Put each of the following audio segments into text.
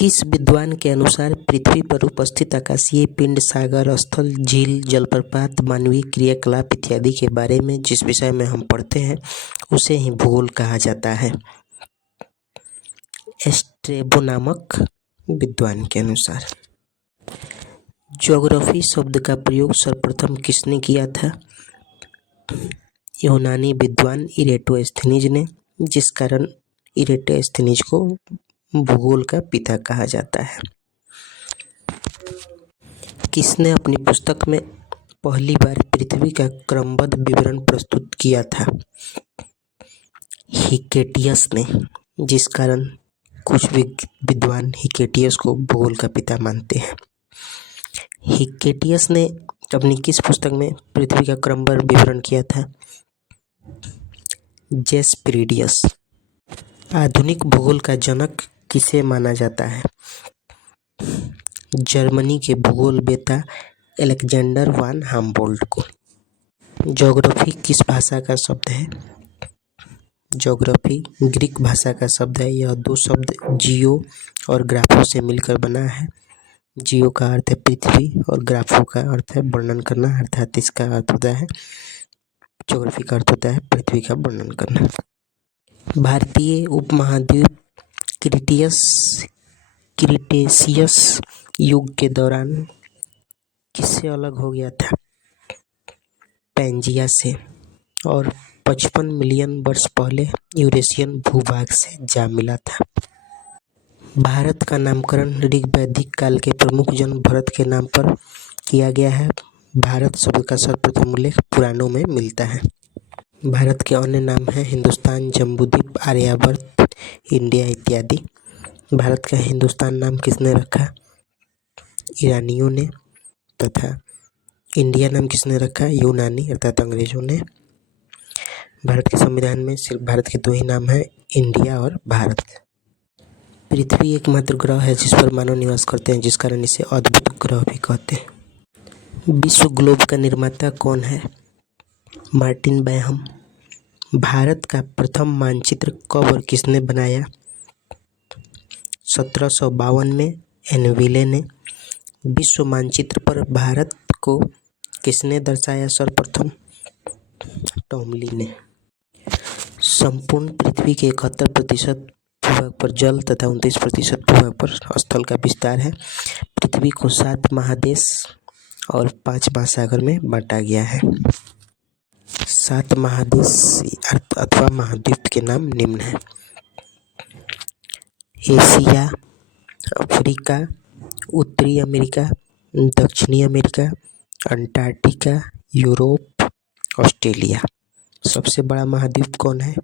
किस विद्वान के अनुसार पृथ्वी पर उपस्थित आकाशीय पिंड, सागर, स्थल, झील, जलप्रपात, मानवीय क्रियाकलाप इत्यादि के बारे में जिस विषय में हम पढ़ते हैं उसे ही भूगोल कहा जाता है? एस्ट्रेबो नामक विद्वान के अनुसार। ज्योग्राफी शब्द का प्रयोग सर्वप्रथम किसने किया था? यूनानी विद्वान इरेटोस्थेनीज ने, जिस कारण इरेटोस्थेनीज को भूगोल का पिता कहा जाता है। किसने अपनी पुस्तक में पहली बार पृथ्वी का क्रमबद्ध विवरण प्रस्तुत किया था? हिकेटियस ने, जिस कारण कुछ विद्वान हिकेटियस को भूगोल का पिता मानते हैं। हिकेटियस ने अपनी किस पुस्तक में पृथ्वी का क्रमबद्ध विवरण किया था? जेस्पेरिडियस। आधुनिक भूगोल का जनक किसे माना जाता है? जर्मनी के भूगोलवेत्ता अलेक्जेंडर वान हाम्बोल्ट को। ज्योग्राफी किस भाषा का शब्द है? ज्योग्राफी ग्रीक भाषा का शब्द है। यह दो शब्द जियो और ग्राफो से मिलकर बना है। जियो का अर्थ है पृथ्वी और ग्राफो का अर्थ है वर्णन करना, अर्थात इसका अर्थ होता है, ज्योग्राफी का अर्थ होता है पृथ्वी का वर्णन करना। भारतीय उपमहाद्वीप क्रिटेशियस युग के दौरान किससे अलग हो गया था? पैंजिया से। और 55 मिलियन वर्ष पहले यूरेशियन भूभाग से जा मिला था। भारत का नामकरण ऋग वैदिक काल के प्रमुख जन भरत के नाम पर किया गया है। भारत शब्द का सर्वप्रथम उल्लेख पुराणों में मिलता है। भारत के अन्य नाम हैं हिंदुस्तान, जम्बूद्वीप, आर्यावर्त, इंडिया इत्यादि। भारत का हिंदुस्तान नाम किसने रखा? ईरानियों ने। तथा इंडिया नाम किसने रखा? यूनानी अर्थात अंग्रेजों ने। भारत के संविधान में सिर्फ भारत के दो ही नाम हैं, इंडिया और भारत। पृथ्वी एकमात्र ग्रह है जिस पर मानव निवास करते हैं, जिस कारण इसे अद्भुत ग्रह भी कहते हैं। विश्व ग्लोब का निर्माता कौन है? मार्टिन बैहम। भारत का प्रथम मानचित्र कब और किसने बनाया? 1752 में एनविले ने। विश्व मानचित्र पर भारत को किसने दर्शाया सर्वप्रथम? टॉमली ने। संपूर्ण पृथ्वी के 71% भूभाग पर जल तथा 29% भूभाग पर स्थल का विस्तार है। पृथ्वी को 7 महादेश और 5 महासागर में बांटा गया है। 7 महादेश अथवा महाद्वीप के नाम निम्न हैं: एशिया, अफ्रीका, उत्तरी अमेरिका, दक्षिणी अमेरिका, अंटार्कटिका, यूरोप, ऑस्ट्रेलिया। सबसे बड़ा महाद्वीप कौन है?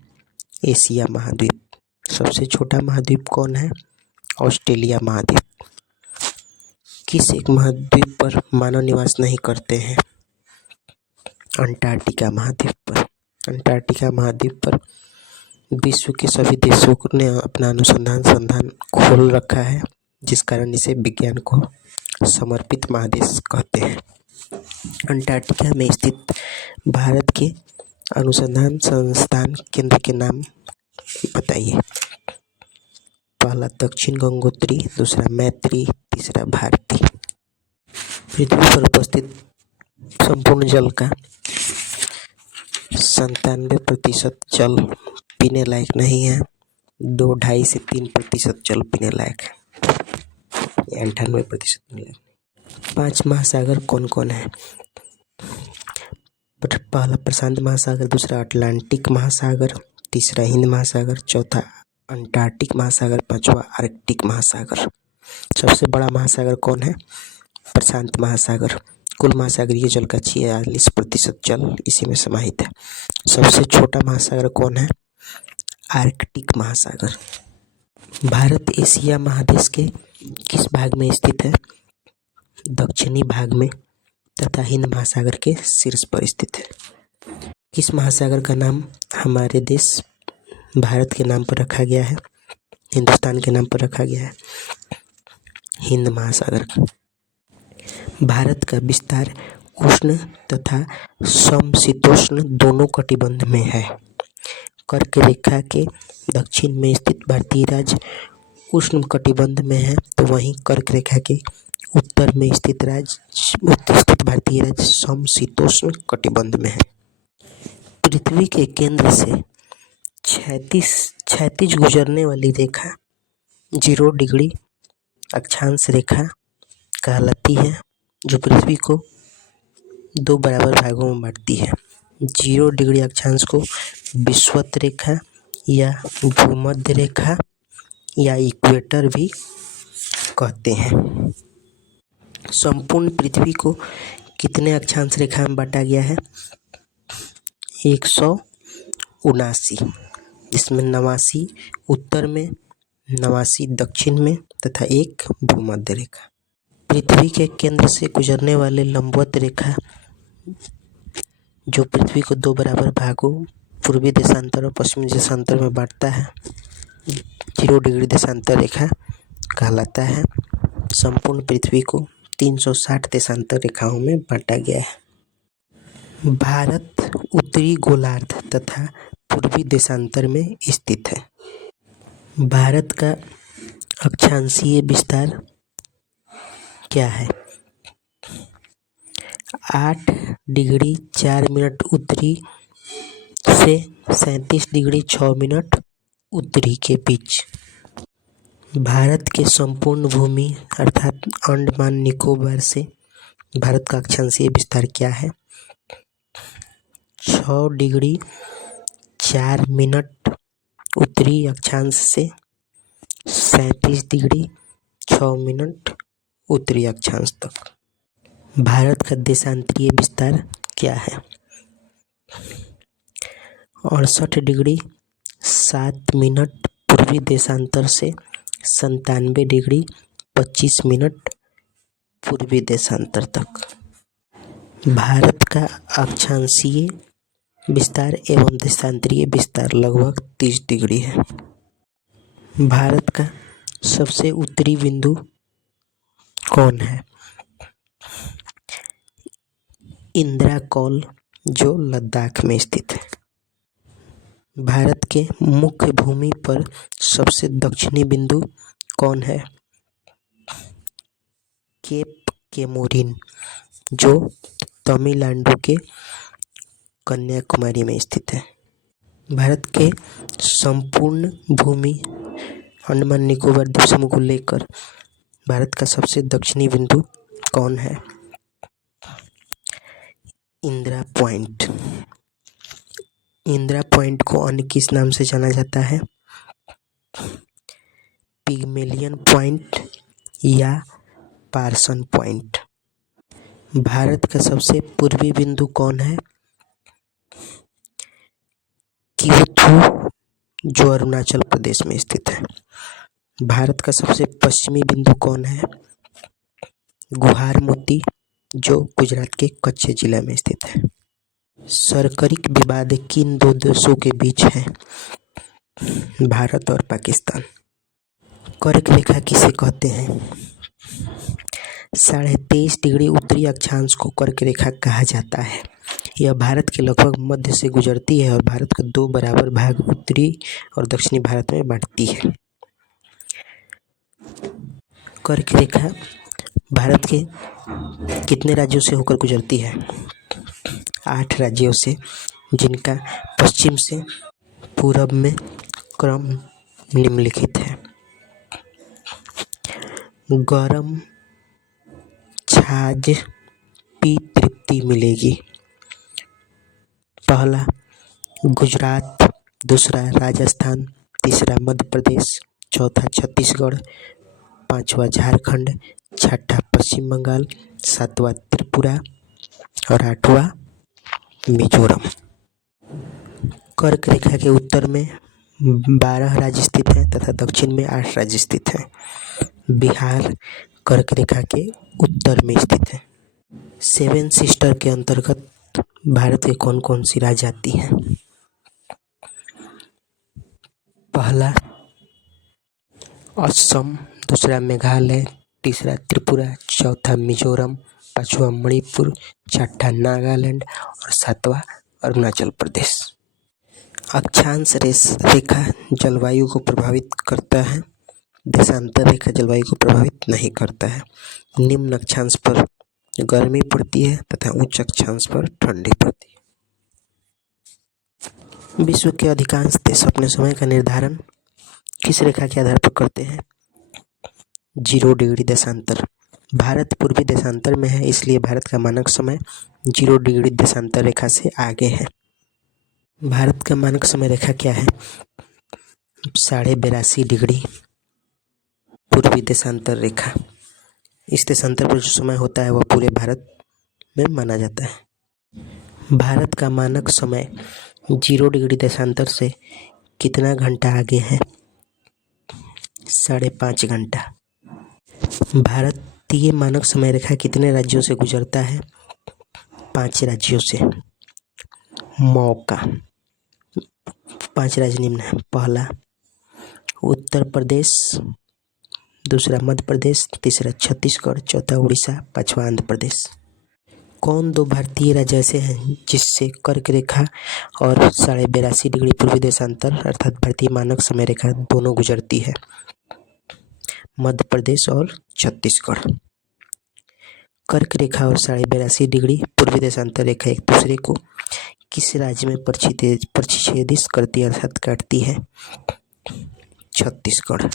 एशिया महाद्वीप। सबसे छोटा महाद्वीप कौन है? ऑस्ट्रेलिया महाद्वीप। किस एक महाद्वीप पर मानव निवास नहीं करते हैं? अंटार्कटिका महाद्वीप पर। अंटार्कटिका महाद्वीप पर विश्व के सभी देशों ने अपना अनुसंधान खोल रखा है, जिस कारण इसे विज्ञान को समर्पित महादेश कहते हैं। अंटार्कटिका में स्थित भारत के अनुसंधान संस्थान केंद्र के नाम बताइए। पहला दक्षिण गंगोत्री, दूसरा मैत्री, तीसरा भारती। पृथ्वी पर उपस्थित संपूर्ण जल का 97% जल पीने लायक नहीं है। 2-2.5 से 3% जल पीने लायक है। 98% पीने लायक। 5 महासागर कौन कौन है? पहला प्रशांत महासागर, दूसरा अटलांटिक महासागर, तीसरा हिंद महासागर, चौथा अंटार्कटिक महासागर, पांचवा आर्कटिक महासागर। सबसे बड़ा महासागर कौन है? प्रशांत महासागर। कुल महासागरीय जल का 46% जल इसी में समाहित है। सबसे छोटा महासागर कौन है? आर्कटिक महासागर। भारत एशिया महादेश के किस भाग में स्थित है? दक्षिणी भाग में तथा हिंद महासागर के शीर्ष पर स्थित है। किस महासागर का नाम हमारे देश भारत के नाम पर रखा गया है? हिंदुस्तान के नाम पर रखा गया है, हिंद महासागर। भारत का विस्तार उष्ण तथा समशीतोष्ण दोनों कटिबंध में है। कर्क रेखा के दक्षिण में स्थित भारतीय राज्य उष्णकटिबंध में है तो वहीं कर्क रेखा के उत्तर में स्थित भारतीय राज्य समशीतोष्ण कटिबंध में है। पृथ्वी के केंद्र से क्षैतिज गुजरने वाली रेखा 0 डिग्री अक्षांश रेखा कहलाती है, जो पृथ्वी को 2 बराबर भागों में बांटती है। 0 डिग्री अक्षांश को विषुवत रेखा या भूमध्य रेखा या इक्वेटर भी कहते हैं। संपूर्ण पृथ्वी को कितने अक्षांश रेखा में बांटा गया है? 179, जिसमें 89 उत्तर में, 89 दक्षिण में तथा 1 भूमध्य रेखा। पृथ्वी के केंद्र से गुजरने वाले लंबवत रेखा जो पृथ्वी को 2 बराबर भागों पूर्वी देशांतर और पश्चिमी देशांतर में बांटता है 0 डिग्री देशांतर रेखा कहलाता है। संपूर्ण पृथ्वी को 360 देशांतर रेखाओं में बांटा गया है। भारत उत्तरी गोलार्ध तथा पूर्वी देशांतर में स्थित है। भारत का अक्षांशीय विस्तार क्या है? 8 डिग्री 4 मिनट उत्तरी से 37 डिग्री 6 मिनट उत्तरी के बीच। भारत के संपूर्ण भूमि अर्थात अंडमान निकोबार से भारत का अक्षांशीय विस्तार क्या है? 6 डिग्री 4 मिनट उत्तरी अक्षांश से 37 डिग्री 6 मिनट उत्तरी अक्षांश तक। भारत का देशांतरीय विस्तार क्या है? 68 डिग्री 7 मिनट पूर्वी देशांतर से 97 डिग्री 25 मिनट पूर्वी देशांतर तक। भारत का अक्षांशीय विस्तार एवं देशांतरीय विस्तार लगभग 30 डिग्री है। भारत का सबसे उत्तरी बिंदु कौन है? इंदिरा कौल, जो लद्दाख में स्थित है। भारत के मुख्य भूमि पर सबसे दक्षिणी बिंदु कौन है? केप केमोरिन, जो तमिलनाडु के कन्याकुमारी में स्थित है। भारत के संपूर्ण भूमि अंडमान निकोबार द्वीप समूह को लेकर भारत का सबसे दक्षिणी बिंदु कौन है? इंदिरा पॉइंट। इंदिरा पॉइंट को अन्य किस नाम से जाना जाता है? पिग्मेलियन पॉइंट या पार्सन पॉइंट। भारत का सबसे पूर्वी बिंदु कौन है? क्योथू, जो अरुणाचल प्रदेश में स्थित है। भारत का सबसे पश्चिमी बिंदु कौन है? गुहार मोती, जो गुजरात के कच्छ जिला में स्थित है। सरकरिक विवाद किन 2 देशों के बीच है? भारत और पाकिस्तान। कर्क रेखा किसे कहते हैं? 23.5 डिग्री उत्तरी अक्षांश को कर्क रेखा कहा जाता है। यह भारत के लगभग मध्य से गुजरती है और भारत को 2 बराबर भाग उत्तरी और दक्षिणी भारत में बांटती है। कर्क रेखा भारत के कितने राज्यों से होकर गुजरती है? 8 राज्यों से, जिनका पश्चिम से पूरब में क्रम निम्नलिखित है। गरम छाछ पी तृप्ति मिलेगी। पहला गुजरात, दूसरा राजस्थान, तीसरा मध्य प्रदेश, चौथा छत्तीसगढ़, पांचवा झारखंड, छठा पश्चिम बंगाल, सातवां त्रिपुरा और आठवां मिजोरम। कर्क रेखा के उत्तर में 12 राज्य स्थित हैं तथा दक्षिण में 8 राज्य स्थित हैं। बिहार कर्क रेखा के उत्तर में स्थित है। 7 सिस्टर के अंतर्गत भारत के कौन कौन सी राज्य आती हैं? पहला असम, दूसरा मेघालय, तीसरा त्रिपुरा, चौथा मिजोरम, पांचवा मणिपुर, छठा नागालैंड और सातवां अरुणाचल प्रदेश। अक्षांश रेखा जलवायु को प्रभावित करता है। देशांतर रेखा जलवायु को प्रभावित नहीं करता है। निम्न अक्षांश पर गर्मी पड़ती है तथा उच्च अक्षांश पर ठंडी पड़ती है। विश्व के अधिकांश देश अपने समय का निर्धारण किस रेखा के आधार पर करते हैं? 0 डिग्री देशांतर। भारत पूर्वी देशांतर में है, इसलिए भारत का मानक समय 0 डिग्री देशांतर रेखा से आगे है। भारत का मानक समय रेखा क्या है? 82.5 डिग्री पूर्वी देशांतर रेखा। इस देशांतर पर जो समय होता है वह पूरे भारत में माना जाता है। भारत का मानक समय 0 डिग्री देशांतर से कितना घंटा आगे है? 5.5 घंटा। भारतीय मानक समय रेखा कितने राज्यों से गुजरता है? 5 राज्यों से। मौका 5 राज्य निम्न है। पहला उत्तर प्रदेश, दूसरा मध्य प्रदेश, तीसरा छत्तीसगढ़, चौथा उड़ीसा, पांचवा आंध्र प्रदेश। कौन 2 भारतीय राज्य ऐसे हैं जिससे कर्क रेखा और 82.5 डिग्री पूर्वी देशांतर अर्थात भारतीय मानक समय रेखा दोनों गुजरती है? मध्य प्रदेश और छत्तीसगढ़। कर्क रेखा और 82.5 डिग्री पूर्वी देशांतर रेखा एक दूसरे को किस राज्य में परिच्छेदित करती है अर्थात काटती है? छत्तीसगढ़।